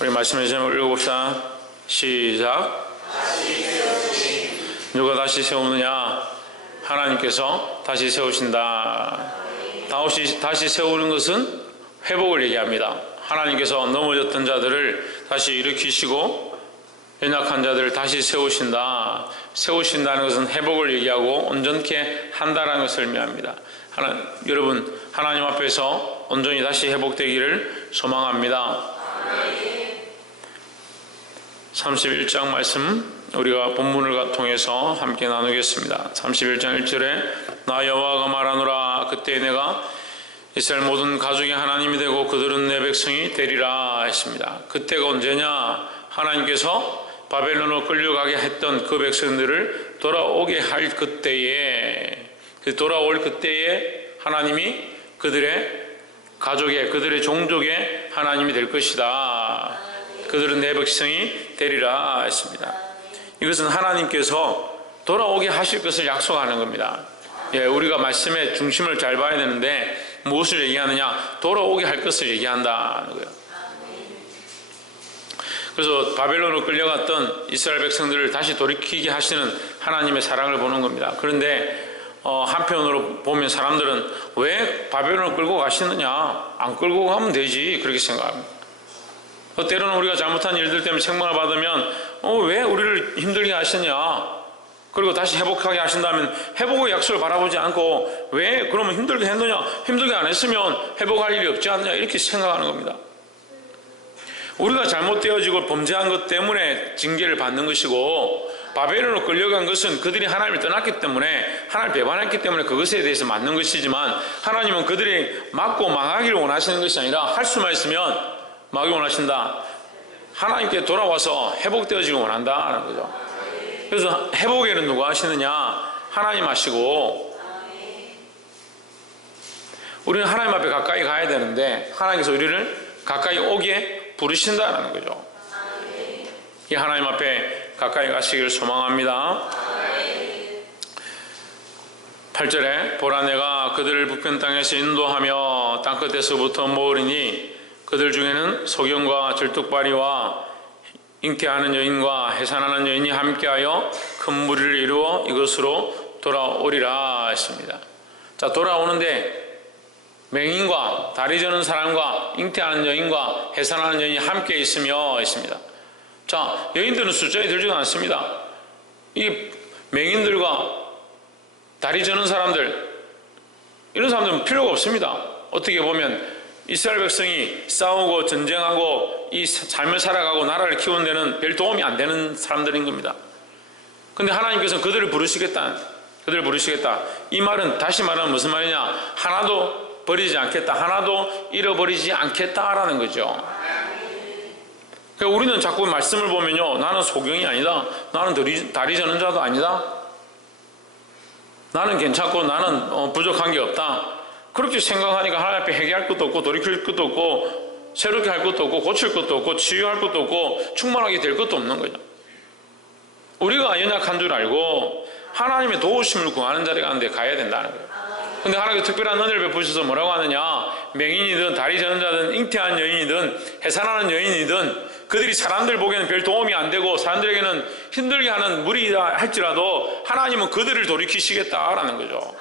우리 말씀의 제목을 읽어봅시다. 시작. 누가 다시 세우느냐? 하나님께서 다시 세우신다. 다시, 다시 세우는 것은 회복을 얘기합니다. 하나님께서 넘어졌던 자들을 다시 일으키시고 연약한 자들을 다시 세우신다. 세우신다는 것은 회복을 얘기하고 온전케 한다는 것을 의미합니다. 하나, 여러분 하나님 앞에서 온전히 다시 회복되기를 소망합니다. 31장 말씀 우리가 본문을 통해서 함께 나누겠습니다. 31장 1절에 나 여호와가 말하노라 그때 내가 이스라엘 모든 가족의 하나님이 되고 그들은 내 백성이 되리라 했습니다. 그때가 언제냐? 하나님께서 바벨론으로 끌려가게 했던 그 백성들을 돌아오게 할 그때에 그 돌아올 그때에 하나님이 그들의 가족의 그들의 종족의 하나님이 될 것이다. 그들은 내 백성이 되리라 했습니다. 이것은 하나님께서 돌아오게 하실 것을 약속하는 겁니다. 예, 우리가 말씀의 중심을 잘 봐야 되는데 무엇을 얘기하느냐? 돌아오게 할 것을 얘기한다는 거예요. 그래서 바벨론으로 끌려갔던 이스라엘 백성들을 다시 돌이키게 하시는 하나님의 사랑을 보는 겁니다. 그런데 어, 한편으로 보면 사람들은 왜 바벨론을 끌고 가시느냐? 안 끌고 가면 되지. 그렇게 생각합니다. 어, 때로는 우리가 잘못한 일들 때문에 책망을 받으면 어, 왜 우리를 힘들게 하시냐? 그리고 다시 회복하게 하신다면 회복의 약속을 바라보지 않고 왜 그러면 힘들게 했느냐? 힘들게 안 했으면 회복할 일이 없지 않느냐? 이렇게 생각하는 겁니다. 우리가 잘못되어지고 범죄한 것 때문에 징계를 받는 것이고 바벨론으로 끌려간 것은 그들이 하나님을 떠났기 때문에 하나님을 배반했기 때문에 그것에 대해서 맞는 것이지만 하나님은 그들이 맞고 망하기를 원하시는 것이 아니라 할 수만 있으면 막이 원하신다. 하나님께 돌아와서 회복되어지길 원한다는 거죠. 그래서 회복에는 누가 하시느냐? 하나님 하시고 우리는 하나님 앞에 가까이 가야 되는데 하나님께서 우리를 가까이 오게 부르신다는 거죠. 이 하나님 앞에 가까이 가시기를 소망합니다. 8절에 보라 내가 그들을 북편 땅에서 인도하며 땅끝에서부터 모으리니 그들 중에는 소경과 절뚝발이와 잉태하는 여인과 해산하는 여인이 함께하여 큰 무리를 이루어 이것으로 돌아오리라 했습니다. 자 돌아오는데 맹인과 다리 저는 사람과 잉태하는 여인과 해산하는 여인이 함께 있으며 있습니다. 자 여인들은 숫자에 들지도 않습니다. 이 맹인들과 다리 저는 사람들 이런 사람들은 필요가 없습니다. 어떻게 보면 이스라엘 백성이 싸우고 전쟁하고 이 삶을 살아가고 나라를 키우는 데는 별 도움이 안 되는 사람들인 겁니다. 근데 하나님께서는 그들을 부르시겠다. 그들을 부르시겠다. 이 말은 다시 말하면 무슨 말이냐? 하나도 버리지 않겠다. 하나도 잃어버리지 않겠다라는 거죠. 그러니까 우리는 자꾸 말씀을 보면요. 나는 소경이 아니다. 나는 다리, 다리 저는 자도 아니다. 나는 괜찮고 나는 어, 부족한 게 없다. 그렇게 생각하니까 하나님 앞에 회개할 것도 없고 돌이킬 것도 없고 새롭게 할 것도 없고 고칠 것도 없고 치유할 것도 없고 충만하게 될 것도 없는 거죠. 우리가 연약한 줄 알고 하나님의 도우심을 구하는 자리에 가는데 가야 된다는 거예요. 근데 하나님께 특별한 은혜를 베푸셔서 뭐라고 하느냐 맹인이든 다리 저는 자든 잉태한 여인이든 해산하는 여인이든 그들이 사람들 보기에는 별 도움이 안 되고 사람들에게는 힘들게 하는 무리이다 할지라도 하나님은 그들을 돌이키시겠다라는 거죠.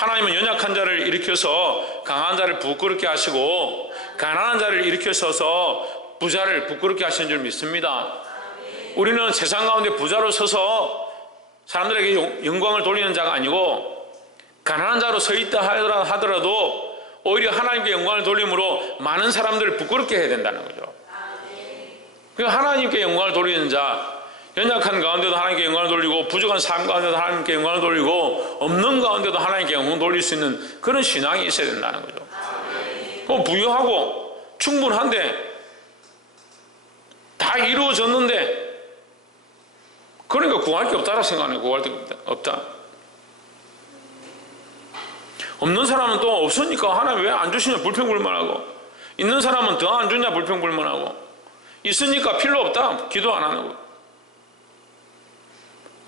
하나님은 연약한 자를 일으켜서 강한 자를 부끄럽게 하시고 가난한 자를 일으켜서서 부자를 부끄럽게 하시는 줄 믿습니다. 우리는 세상 가운데 부자로 서서 사람들에게 영광을 돌리는 자가 아니고 가난한 자로 서 있다 하더라도 오히려 하나님께 영광을 돌림으로 많은 사람들을 부끄럽게 해야 된다는 거죠. 그 하나님께 영광을 돌리는 자, 연약한 가운데도 하나님께 영광을 돌리고 부족한 삶 가운데도 하나님께 영광을 돌리고 없는 가운데도 하나님께 영광을 돌릴 수 있는 그런 신앙이 있어야 된다는 거죠. 그 부유하고 충분한데 다 이루어졌는데 그러니까 구할 게 없다라 생각하네 구할 게 없다. 없는 사람은 또 없으니까 하나님 왜 안 주시냐 불평불만 하고 있는 사람은 더 안 주냐 불평불만 하고 있으니까 필요 없다 기도 안 하는 거.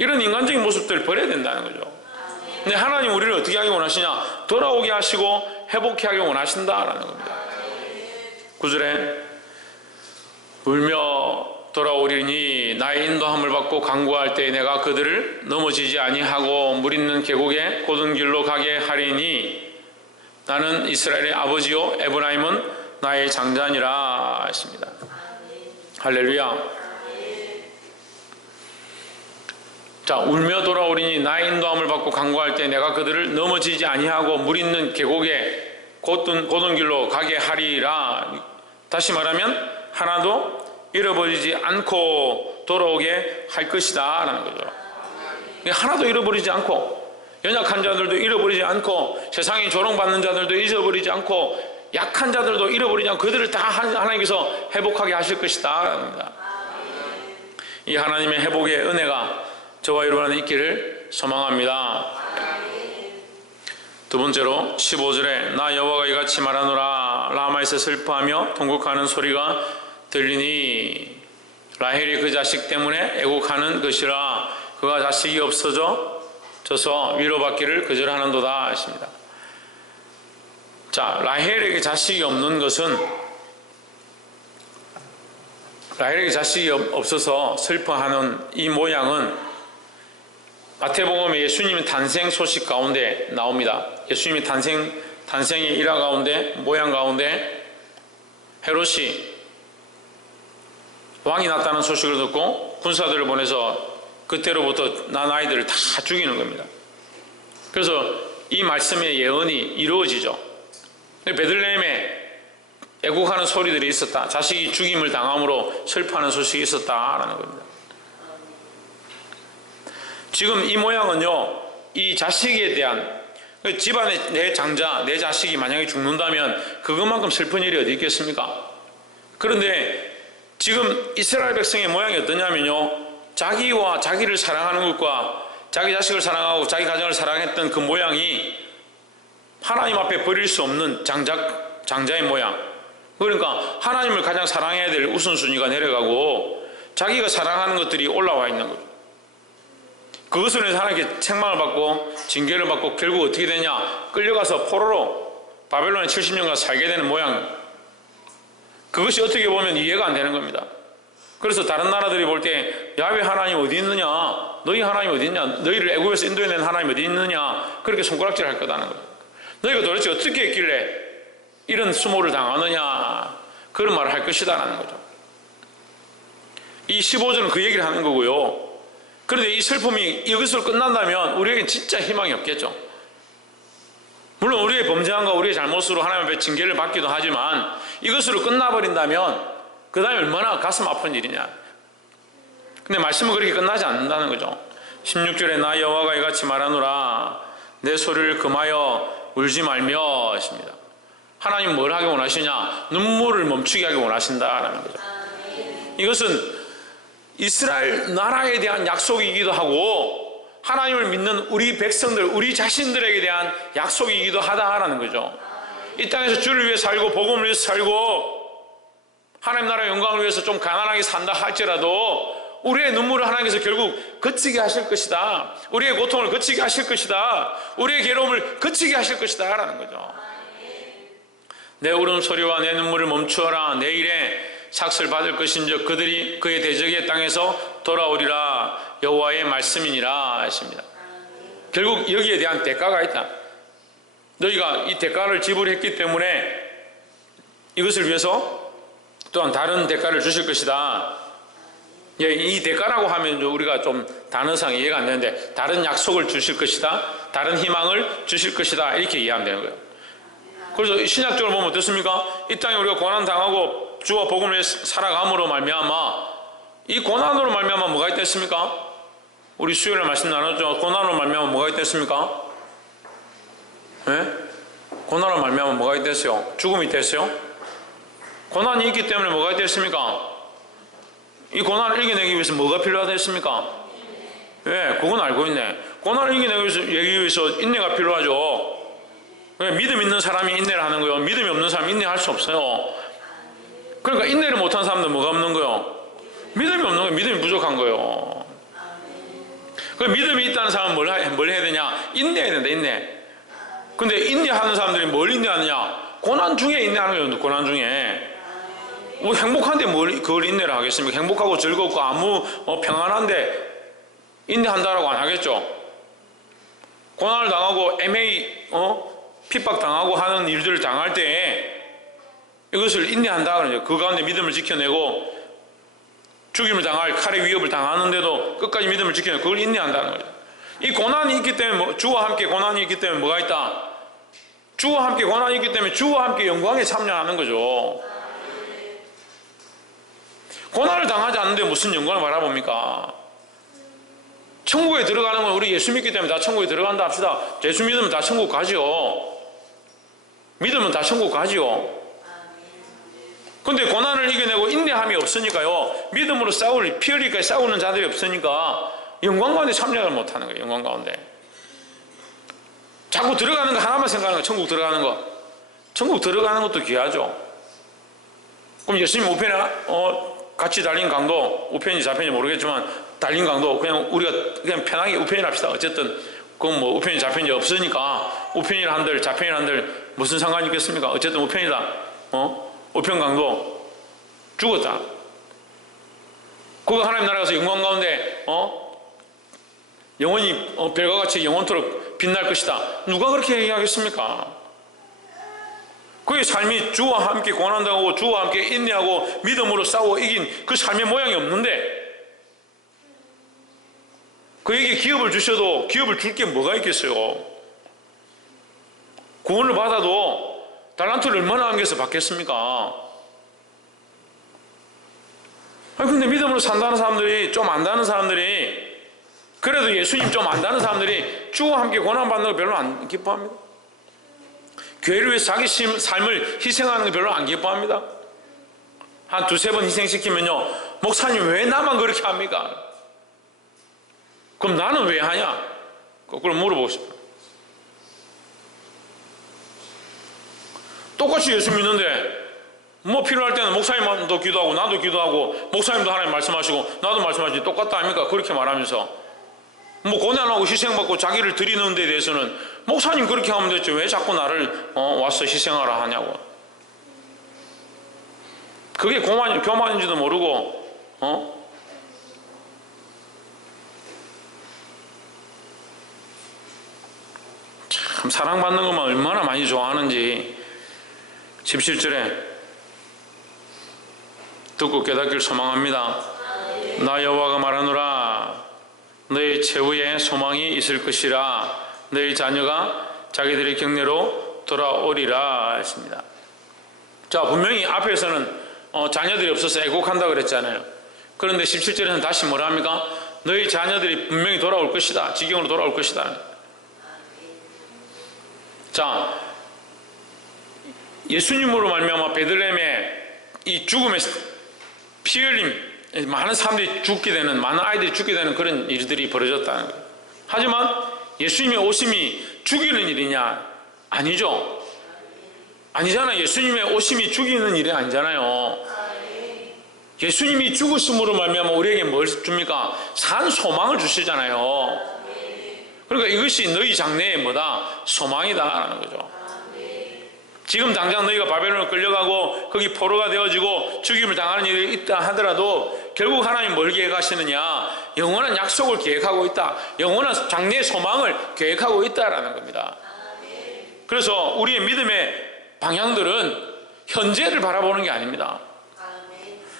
이런 인간적인 모습들을 버려야 된다는 거죠. 근데 하나님 우리를 어떻게 하기 원하시냐? 돌아오게 하시고 회복해 하기 원하신다라는 겁니다. 구절에 울며 돌아오리니 나의 인도함을 받고 강구할 때 내가 그들을 넘어지지 아니하고 물 있는 계곡에 곧은 길로 가게 하리니 나는 이스라엘의 아버지요 에브라임은 나의 장자니라 했습니다. 할렐루야. 자 울며 돌아오리니 나의 인도함을 받고 강구할 때 내가 그들을 넘어지지 아니하고 물 있는 계곡에 곧은 곧은 길로 가게 하리라. 다시 말하면 하나도 잃어버리지 않고 돌아오게 할 것이다 라는 거죠. 하나도 잃어버리지 않고 연약한 자들도 잃어버리지 않고 세상에 조롱받는 자들도 잊어버리지 않고 약한 자들도 잃어버리지 않고 그들을 다 하나님께서 회복하게 하실 것이다. 이 하나님의 회복의 은혜가 저와 여러분한테 있기를 소망합니다. 두 번째로 15절에 나 여호와가 이같이 말하노라 라마에서 슬퍼하며 통곡하는 소리가 들리니 라헬이 그 자식 때문에 애곡하는 것이라 그가 자식이 없어져 져서 위로받기를 거절하는도다 하십니다. 자 라헬에게 자식이 없는 것은 라헬에게 자식이 없어서 슬퍼하는 이 모양은 마태복음의 예수님의 탄생 소식 가운데 나옵니다. 예수님의 탄생 탄생의 일화 가운데 모양 가운데 헤롯이 왕이 났다는 소식을 듣고 군사들을 보내서 그때로부터 난 아이들을 다 죽이는 겁니다. 그래서 이 말씀의 예언이 이루어지죠. 베들레헴에 애국하는 소리들이 있었다. 자식이 죽임을 당함으로 슬퍼하는 소식이 있었다라는 겁니다. 지금 이 모양은요, 이 자식에 대한 그 집안의 내 장자, 내 자식이 만약에 죽는다면 그것만큼 슬픈 일이 어디 있겠습니까? 그런데 지금 이스라엘 백성의 모양이 어떠냐면요, 자기와 자기를 사랑하는 것과 자기 자식을 사랑하고 자기 가정을 사랑했던 그 모양이 하나님 앞에 버릴 수 없는 장자, 장자의 모양. 그러니까 하나님을 가장 사랑해야 될 우선순위가 내려가고 자기가 사랑하는 것들이 올라와 있는 거죠. 그것으로 인해서 하나님께 책망을 받고 징계를 받고 결국 어떻게 되냐? 끌려가서 포로로 바벨론에 70년간 살게 되는 모양. 그것이 어떻게 보면 이해가 안 되는 겁니다. 그래서 다른 나라들이 볼 때 야외 하나님 어디 있느냐? 너희 하나님 어디 있냐? 너희를 애굽에서 인도해낸 하나님 어디 있느냐? 그렇게 손가락질 할 거다는 거예요. 너희가 도대체 어떻게 했길래 이런 수모를 당하느냐? 그런 말을 할 것이다라는 거죠. 이 15절은 그 얘기를 하는 거고요 그런데 이 슬픔이 이것으로 끝난다면 우리에겐 진짜 희망이 없겠죠. 물론 우리의 범죄함과 우리의 잘못으로 하나님 앞에 징계를 받기도 하지만 이것으로 끝나버린다면 그 다음에 얼마나 가슴 아픈 일이냐. 근데 말씀은 그렇게 끝나지 않는다는 거죠. 16절에 나 여호와가 이같이 말하노라 내 소리를 금하여 울지 말며 하십니다. 하나님 뭘 하기 원하시냐? 눈물을 멈추게 하기 원하신다라는 거죠. 이것은 이스라엘 나라에 대한 약속이기도 하고 하나님을 믿는 우리 백성들, 우리 자신들에게 대한 약속이기도 하다라는 거죠. 이 땅에서 주를 위해 살고 복음을 위해서 살고 하나님 나라 영광을 위해서 좀 가난하게 산다 할지라도 우리의 눈물을 하나님께서 결국 거치게 하실 것이다. 우리의 고통을 거치게 하실 것이다. 우리의 괴로움을 거치게 하실 것이다. 라는 거죠. 내 울음소리와 내 눈물을 멈추어라. 내 일에 삭슬 받을 것인즉 그들이 그의 대적의 땅에서 돌아오리라 여호와의 말씀이니라 하십니다. 결국 여기에 대한 대가가 있다. 너희가 이 대가를 지불했기 때문에 이것을 위해서 또한 다른 대가를 주실 것이다. 예, 이 대가라고 하면 우리가 좀 단어상 이해가 안 되는데 다른 약속을 주실 것이다. 다른 희망을 주실 것이다. 이렇게 이해하면 되는 거예요. 그래서 신약적으로 보면 어떻습니까? 이 땅에 우리가 고난 당하고 주와 복음을 살아감으로 말미암아 이 고난으로 말미암아 뭐가 있겠습니까? 우리 수요일에 말씀 나눴죠. 고난으로 말미암아 뭐가 있겠습니까? 예? 고난으로 말미암아 뭐가 있겠어요? 죽음이 됐어요? 고난이 있기 때문에 뭐가 있겠습니까? 이 고난을 이겨내기 위해서 뭐가 필요하겠습니까? 예, 그건 알고 있네. 고난을 이겨내기 위해서 인내가 필요하죠. 믿음 있는 사람이 인내를 하는 거예요. 믿음이 없는 사람이 인내할 수 없어요. 그러니까 인내를 못한 사람들 뭐가 없는 거요? 믿음이 없는 거예요. 믿음이 부족한 거예요. 그 믿음이 있다는 사람은 뭘, 하, 뭘 해야 되냐? 인내해야 된다, 인내. 근데 인내하는 사람들이 뭘 인내하느냐? 고난 중에 인내하는 거예요, 고난 중에. 뭐 행복한데 뭘 그걸 인내를 하겠습니까? 행복하고 즐겁고 아무 어, 평안한데 인내한다라고 안 하겠죠. 고난을 당하고 애매히 어? 핍박 당하고 하는 일들을 당할 때 이것을 인내한다 그러죠. 그 가운데 믿음을 지켜내고 죽임을 당할 칼의 위협을 당하는데도 끝까지 믿음을 지켜내고 그걸 인내한다는 거죠. 이 고난이 있기 때문에 뭐, 주와 함께 고난이 있기 때문에 뭐가 있다? 주와 함께 고난이 있기 때문에 주와 함께 영광에 참여하는 거죠. 고난을 당하지 않는데 무슨 영광을 바라봅니까? 천국에 들어가는 건 우리 예수 믿기 때문에 다 천국에 들어간다 합시다. 예수 믿으면 다 천국 가지요. 믿으면 다 천국 가지요. 근데 고난을 이겨내고 인내함이 없으니까요. 믿음으로 싸울, 피 흘리까 싸우는 자들이 없으니까 영광 가운데 참여를 못 하는 거예요. 영광 가운데. 자꾸 들어가는 거 하나만 생각하는 거, 천국 들어가는 거. 천국 들어가는 것도 귀하죠. 그럼 예수님 우편에 어, 같이 달린 강도, 우편인지 좌편인지 모르겠지만 달린 강도 그냥 우리가 그냥 편하게 우편이라 합시다. 어쨌든 그건 뭐 우편이 좌편이 없으니까 우편이라 한들 좌편이라 한들 무슨 상관이 있겠습니까? 어쨌든 우편이다. 어? 우편 강도 죽었다. 그거 하나님 나라에서 영광 가운데 어? 영원히 어, 별과 같이 영원토록 빛날 것이다. 누가 그렇게 얘기하겠습니까? 그의 삶이 주와 함께 고난당하고 주와 함께 인내하고 믿음으로 싸워 이긴 그 삶의 모양이 없는데 그에게 기업을 주셔도 기업을 줄 게 뭐가 있겠어요? 구원을 받아도 달란트를 얼마나 안겨서 받겠습니까? 아니 근데 믿음으로 산다는 사람들이 좀 안다는 사람들이 그래도 예수님 좀 안다는 사람들이 주와 함께 고난 받는 걸 별로 안 기뻐합니다. 교회를 위해 자기 심- 삶을 희생하는 걸 별로 안 기뻐합니다. 한 두세 번 희생시키면요. 목사님 왜 나만 그렇게 합니까? 그럼 나는 왜 하냐? 거꾸로 물어보고 싶어요. 똑같이 예수 믿는데 뭐 필요할 때는 목사님도 기도하고 나도 기도하고 목사님도 하나님 말씀하시고 나도 말씀하시지 똑같다 아닙니까? 그렇게 말하면서 뭐 고난하고 희생받고 자기를 드리는 데 대해서는 목사님 그렇게 하면 됐지 왜 자꾸 나를 어, 와서 희생하라 하냐고 그게 고만, 교만인지도 모르고 어? 참 사랑받는 것만 얼마나 많이 좋아하는지 17절에 듣고 깨닫기를 소망합니다 나 여호와가 말하노라 너희 최후에 소망이 있을 것이라 너희 자녀가 자기들의 경례로 돌아오리라 했습니다. 자 분명히 앞에서는 어, 자녀들이 없어서 애곡한다 그랬잖아요. 그런데 17절에는 다시 뭐라 합니까? 너희 자녀들이 분명히 돌아올 것이다. 지경으로 돌아올 것이다. 자 예수님으로 말미암아 베들레헴의 이 죽음의 피 흘림 많은 사람들이 죽게 되는 많은 아이들이 죽게 되는 그런 일들이 벌어졌다는 거예요. 하지만 예수님의 오심이 죽이는 일이냐? 아니죠. 아니잖아요. 예수님의 오심이 죽이는 일이 아니잖아요. 예수님이 죽으심으로 말미암아 우리에게 뭘 줍니까? 산 소망을 주시잖아요. 그러니까 이것이 너희 장래의 뭐다? 소망이다라는 거죠. 지금 당장 너희가 바벨론을 끌려가고 거기 포로가 되어지고 죽임을 당하는 일이 있다 하더라도 결국 하나님 뭘 계획하시느냐? 영원한 약속을 계획하고 있다. 영원한 장래의 소망을 계획하고 있다라는 겁니다. 그래서 우리의 믿음의 방향들은 현재를 바라보는 게 아닙니다.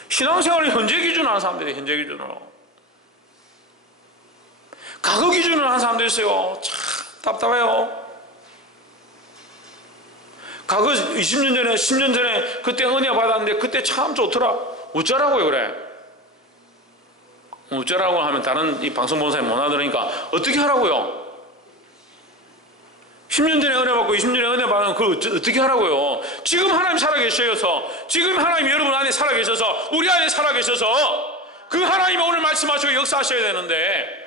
신앙생활을 현재 기준으로 하는 사람들이 현재 기준으로 과거 기준으로 하는 사람도 있어요. 참 답답해요. 과거 20년 전에 10년 전에 그때 은혜 받았는데 그때 참 좋더라. 어쩌라고요 그래? 어쩌라고 하면 다른 이 방송 본사에 못 알아들으니까 어떻게 하라고요? 10년 전에 은혜 받고 20년 전에 은혜 받으면 그걸 어떻게 하라고요? 지금 하나님 살아계셔서 지금 하나님 여러분 안에 살아계셔서 우리 안에 살아계셔서 그 하나님이 오늘 말씀하시고 역사하셔야 되는데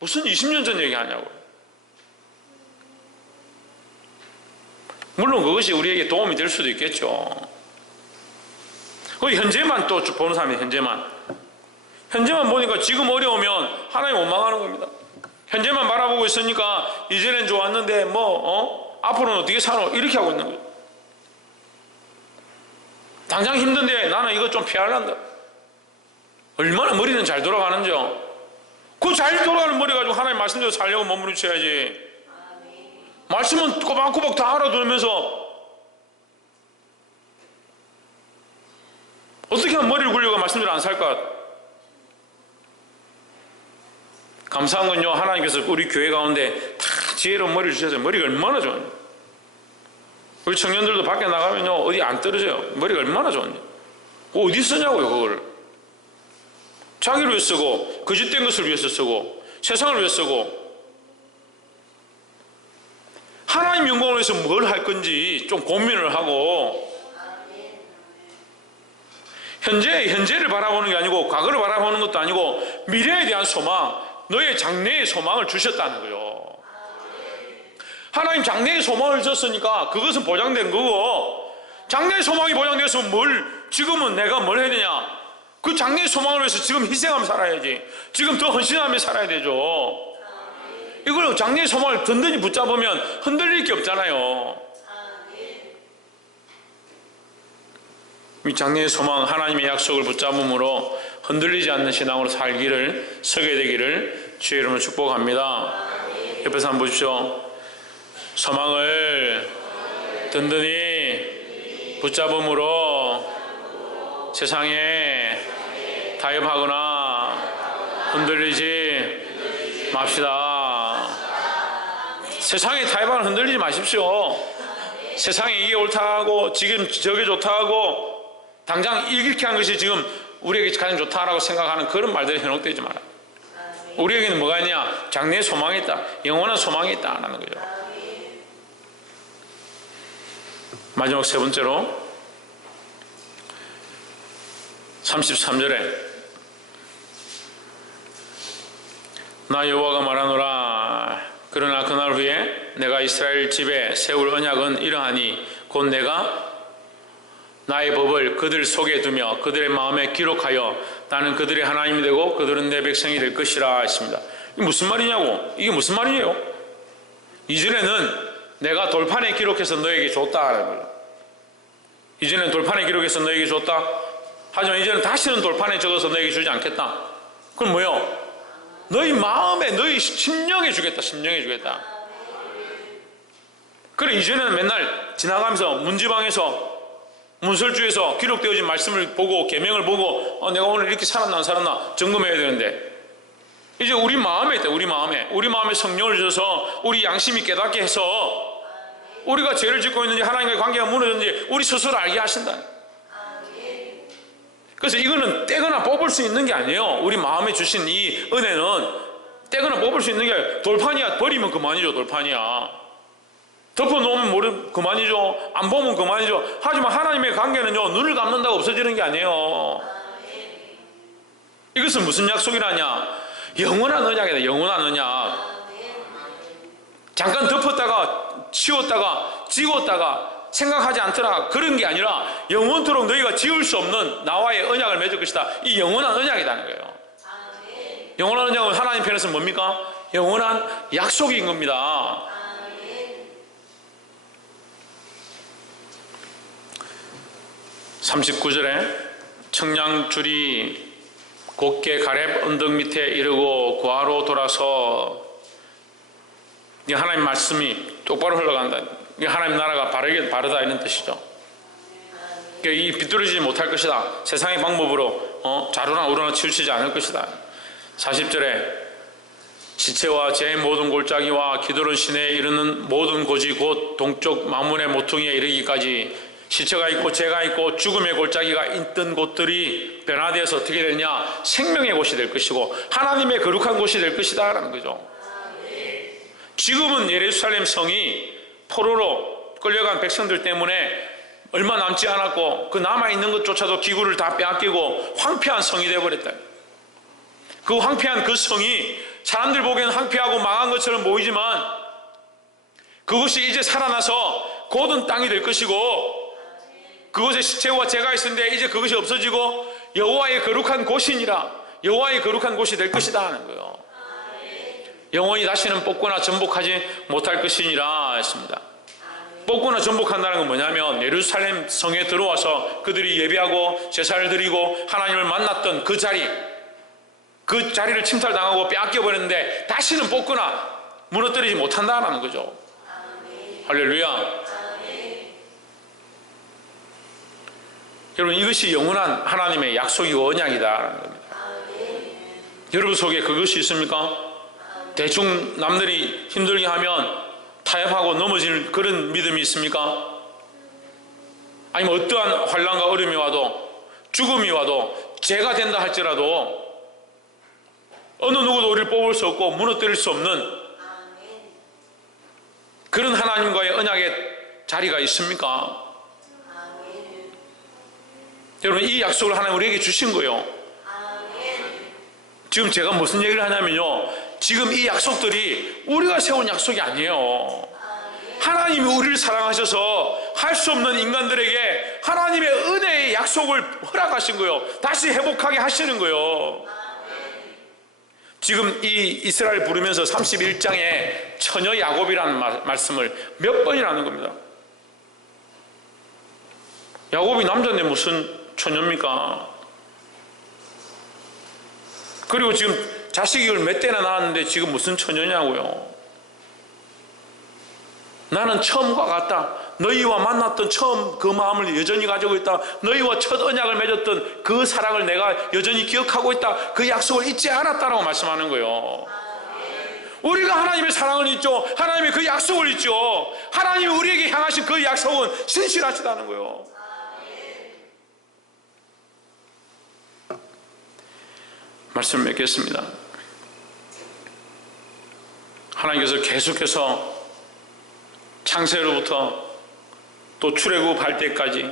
무슨 20년 전 얘기하냐고요 물론 그것이 우리에게 도움이 될 수도 있겠죠. 그 현재만 또 보는 사람이 현재만. 현재만 보니까 지금 어려우면 하나님 원망하는 겁니다. 현재만 바라보고 있으니까 이전엔 좋았는데 뭐 어? 앞으로는 어떻게 사노 이렇게 하고 있는 거예요. 당장 힘든데 나는 이거 좀 피하란다. 얼마나 머리는 잘 돌아가는지요. 그 잘 돌아가는 머리 가지고 하나님 말씀대로 살려고 몸부림쳐야지. 말씀은 꼬박꼬박 다 알아들으면서 어떻게 하면 머리를 굴려가 말씀대로 안 살까? 감사한 건요 하나님께서 우리 교회 가운데 다 지혜로운 머리를 주셔서 머리가 얼마나 좋은지 우리 청년들도 밖에 나가면요 어디 안 떨어져요 머리가 얼마나 좋은지 그거 어디 쓰냐고요 그걸 자기를 위해 쓰고 거짓된 것을 위해서 쓰고 세상을 위해 쓰고 하나님 영광을 위해서 뭘 할 건지 좀 고민을 하고 현재 현재를 바라보는 게 아니고 과거를 바라보는 것도 아니고 미래에 대한 소망, 너의 장래의 소망을 주셨다는 거요. 하나님 장래의 소망을 줬으니까 그것은 보장된 거고 장래의 소망이 보장돼서 뭘 지금은 내가 뭘 해야 되냐? 그 장래의 소망을 위해서 지금 희생하며 살아야지. 지금 더 헌신하며 살아야 되죠. 이걸 장래의 소망을 든든히 붙잡으면 흔들릴 게 없잖아요. 이 장래의 소망 하나님의 약속을 붙잡음으로 흔들리지 않는 신앙으로 살기를 서게 되기를 주의 이름으로 축복합니다. 옆에서 한번 보십시오. 소망을 든든히 붙잡음으로 세상에 타협하거나 흔들리지 맙시다. 세상에 타협하거나 흔들리지 마십시오. 세상에 이게 옳다고 지금 저게 좋다고 당장 이렇게 한 것이 지금 우리에게 가장 좋다라고 생각하는 그런 말들이 현혹되지 마라. 우리에게는 뭐가 있냐? 장래의 소망이 있다. 영원한 소망이 있다라는 거죠. 마지막 세 번째로 33절에 나 여호와가 말하노라 그러나 그날 후에 내가 이스라엘 집에 세울 언약은 이러하니 곧 내가 나의 법을 그들 속에 두며 그들의 마음에 기록하여 나는 그들의 하나님이 되고 그들은 내 백성이 될 것이라 했습니다. 이게 무슨 말이냐고? 이게 무슨 말이에요? 이전에는 내가 돌판에 기록해서 너에게 줬다라는 거예요. 이전에는 돌판에 기록해서 너에게 줬다. 하지만 이제는 다시는 돌판에 적어서 너에게 주지 않겠다. 그럼 뭐요? 너희 마음에 너희 심령에 주겠다. 심령에 주겠다. 그래 이전에는 맨날 지나가면서 문지방에서 문설주에서 기록되어진 말씀을 보고 계명을 보고 어, 내가 오늘 이렇게 살았나 안 살았나 점검해야 되는데 이제 우리 마음에 있다 우리 마음에 우리 마음에 성령을 주셔서 우리 양심이 깨닫게 해서 우리가 죄를 짓고 있는지 하나님과의 관계가 무너졌는지 우리 스스로 알게 하신다 그래서 이거는 떼거나 뽑을 수 있는 게 아니에요 우리 마음에 주신 이 은혜는 떼거나 뽑을 수 있는 게 돌판이야 버리면 그만이죠 돌판이야 덮어놓으면 모르 그만이죠. 안 보면 그만이죠. 하지만 하나님의 관계는요 눈을 감는다고 없어지는 게 아니에요. 이것은 무슨 약속이라냐? 영원한 언약이다. 영원한 언약. 잠깐 덮었다가 치웠다가 지웠다가 생각하지 않더라 그런 게 아니라 영원토록 너희가 지울 수 없는 나와의 언약을 맺을 것이다. 이 영원한 언약이라는 거예요. 영원한 언약은 하나님 편에서 뭡니까? 영원한 약속인 겁니다. 39절에 청량줄이 곧게 가렙 언덕 밑에 이르고 고아로 돌아서 이 하나님 말씀이 똑바로 흘러간다. 이 하나님 나라가 바르게 바르다 이런 뜻이죠. 그러니까 이 비뚤어지지 못할 것이다. 세상의 방법으로 어, 자루나 우루나 치우치지 않을 것이다. 40절에 지체와 제 모든 골짜기와 기도른 시내에 이르는 모든 고지 곧 동쪽 마문의 모퉁이에 이르기까지 시체가 있고 죄가 있고 죽음의 골짜기가 있던 곳들이 변화되어서 어떻게 되냐 생명의 곳이 될 것이고 하나님의 거룩한 곳이 될 것이다 라는 거죠 지금은 예루살렘 성이 포로로 끌려간 백성들 때문에 얼마 남지 않았고 그 남아있는 것조차도 기구를 다 빼앗기고 황폐한 성이 되어버렸다 그 황폐한 그 성이 사람들 보기에는 황폐하고 망한 것처럼 보이지만 그것이 이제 살아나서 곧은 땅이 될 것이고 그곳에 시체와 죄가 있었는데 이제 그것이 없어지고 여호와의 거룩한 곳이니라 여호와의 거룩한 곳이 될 것이다 하는 거예요. 영원히 다시는 뽑거나 전복하지 못할 것이니라 했습니다. 뽑거나 전복한다는 건 뭐냐면 예루살렘 성에 들어와서 그들이 예배하고 제사를 드리고 하나님을 만났던 그 자리 그 자리를 침탈당하고 빼앗겨 버렸는데 다시는 뽑거나 무너뜨리지 못한다라는 거죠. 할렐루야. 여러분 이것이 영원한 하나님의 약속이고 언약이다라는 겁니다. 여러분 속에 그것이 있습니까? 대충 남들이 힘들게 하면 타협하고 넘어질 그런 믿음이 있습니까? 아니면 어떠한 환란과 어려움이 와도 죽음이 와도 죄가 된다 할지라도 어느 누구도 우리를 뽑을 수 없고 무너뜨릴 수 없는 그런 하나님과의 언약의 자리가 있습니까? 여러분 이 약속을 하나님 우리에게 주신 거예요. 지금 제가 무슨 얘기를 하냐면요. 지금 이 약속들이 우리가 세운 약속이 아니에요. 하나님이 우리를 사랑하셔서 할 수 없는 인간들에게 하나님의 은혜의 약속을 허락하신 거예요. 다시 회복하게 하시는 거예요. 지금 이 이스라엘 부르면서 31장에 처녀 야곱이라는 말- 말씀을 몇 번이나 하는 겁니다. 야곱이 남자인데 무슨 처녀입니까? 그리고 지금 자식을 몇 대나 낳았는데 지금 무슨 처녀냐고요. 나는 처음과 같다. 너희와 만났던 처음 그 마음을 여전히 가지고 있다. 너희와 첫 언약을 맺었던 그 사랑을 내가 여전히 기억하고 있다. 그 약속을 잊지 않았다라고 말씀하는 거예요. 우리가 하나님의 사랑을 잊죠. 하나님의 그 약속을 잊죠. 하나님이 우리에게 향하신 그 약속은 신실하시다는 거예요. 말씀을 맺겠습니다. 하나님께서 계속해서 창세로부터 또 출애굽할 때까지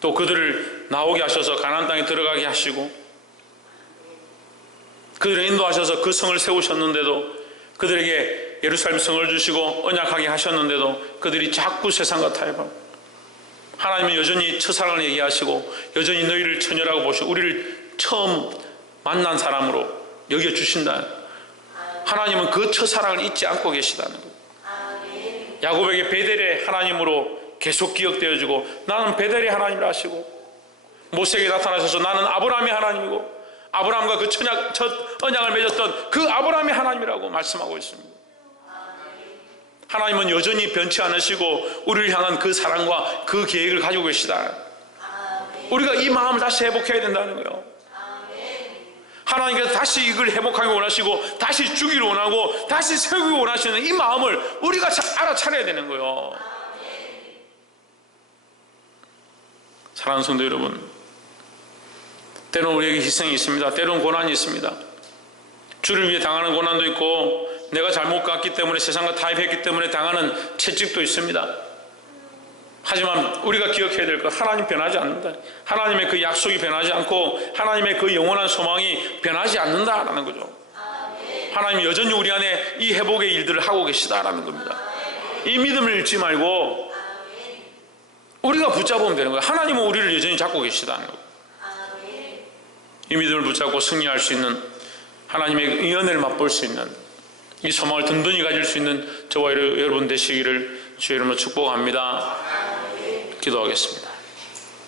또 그들을 나오게 하셔서 가나안 땅에 들어가게 하시고 그들을 인도하셔서 그 성을 세우셨는데도 그들에게 예루살렘 성을 주시고 언약하게 하셨는데도 그들이 자꾸 세상과 타협하고 하나님은 여전히 첫사랑을 얘기하시고 여전히 너희를 처녀라고 보시고 우리를 처음 만난 사람으로 여겨주신다 하나님은 그 첫사랑을 잊지 않고 계시다는 거예요 야곱에게 베델의 하나님으로 계속 기억되어지고 나는 베델의 하나님을 아시고 모세에게 나타나셔서 나는 아브라함의 하나님이고 아브라함과 그 천약, 첫 언약을 맺었던 그 아브라함의 하나님이라고 말씀하고 있습니다. 하나님은 여전히 변치 않으시고 우리를 향한 그 사랑과 그 계획을 가지고 계시다. 우리가 이 마음을 다시 회복해야 된다는 거예요. 하나님께서 다시 이걸 회복하기 원하시고 다시 주기를 원하고 다시 세우기 원하시는 이 마음을 우리가 자- 알아차려야 되는 거예요. 사랑하는 성도 여러분, 때로는 우리에게 희생이 있습니다. 때로는 고난이 있습니다. 주를 위해 당하는 고난도 있고 내가 잘못 갔기 때문에 세상과 타협했기 때문에 당하는 채찍도 있습니다. 하지만 우리가 기억해야 될 것 하나님 변하지 않는다. 하나님의 그 약속이 변하지 않고 하나님의 그 영원한 소망이 변하지 않는다라는 거죠. 하나님 여전히 우리 안에 이 회복의 일들을 하고 계시다라는 겁니다. 이 믿음을 잃지 말고 우리가 붙잡으면 되는 거예요. 하나님은 우리를 여전히 잡고 계시다는 거예요. 이 믿음을 붙잡고 승리할 수 있는 하나님의 이 은혜를 맛볼 수 있는 이 소망을 든든히 가질 수 있는 저와 여러분 되시기를 주의 이름으로 축복합니다. 기도하겠습니다.